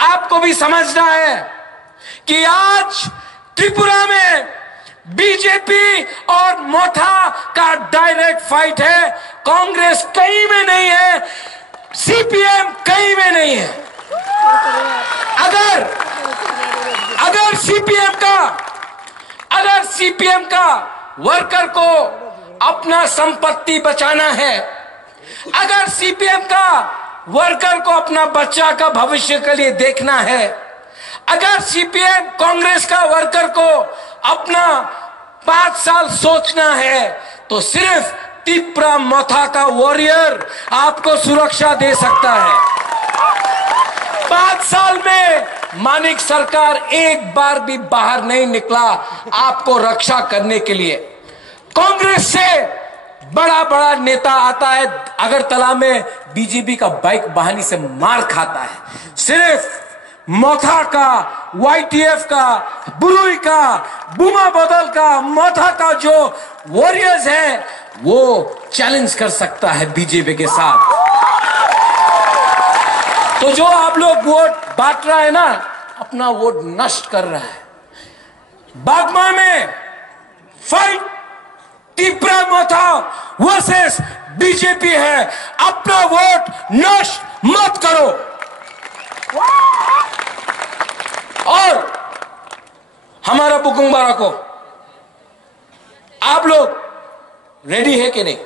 आपको भी समझना है कि आज त्रिपुरा में बीजेपी और मोथा का डायरेक्ट फाइट है। कांग्रेस कहीं में नहीं है, सीपीएम कहीं में नहीं है। अगर सीपीएम का वर्कर को अपना संपत्ति बचाना है, अगर सीपीएम का वर्कर को अपना बच्चा का भविष्य के लिए देखना है, अगर सीपीएम कांग्रेस का वर्कर को अपना 5 साल सोचना है, तो सिर्फ त्रिपुरा मोथा का वॉरियर आपको सुरक्षा दे सकता है। 5 साल में मानिक सरकार एक बार भी बाहर नहीं निकला आपको रक्षा करने के लिए। कांग्रेस से बड़ा बड़ा नेता आता है, अगरतला में बीजेपी का बाइक बहानी से मार खाता है। सिर्फ मोथा का, वाईटीएफ का, बुलुई का, बुमा बदल का, मोथा का जो वॉरियर्स हैं, वो चैलेंज कर सकता है बीजेपी के साथ। तो जो आप लोग वोट बांट रहा है ना, अपना वोट नष्ट कर रहा है। बागमा में फाइट त्रिपुरा मोथा वर्सेस बीजेपी है। अपना वोट नष्ट मत करो। और हमारा बुकुंग बारा को आप लोग रेडी है कि नहीं?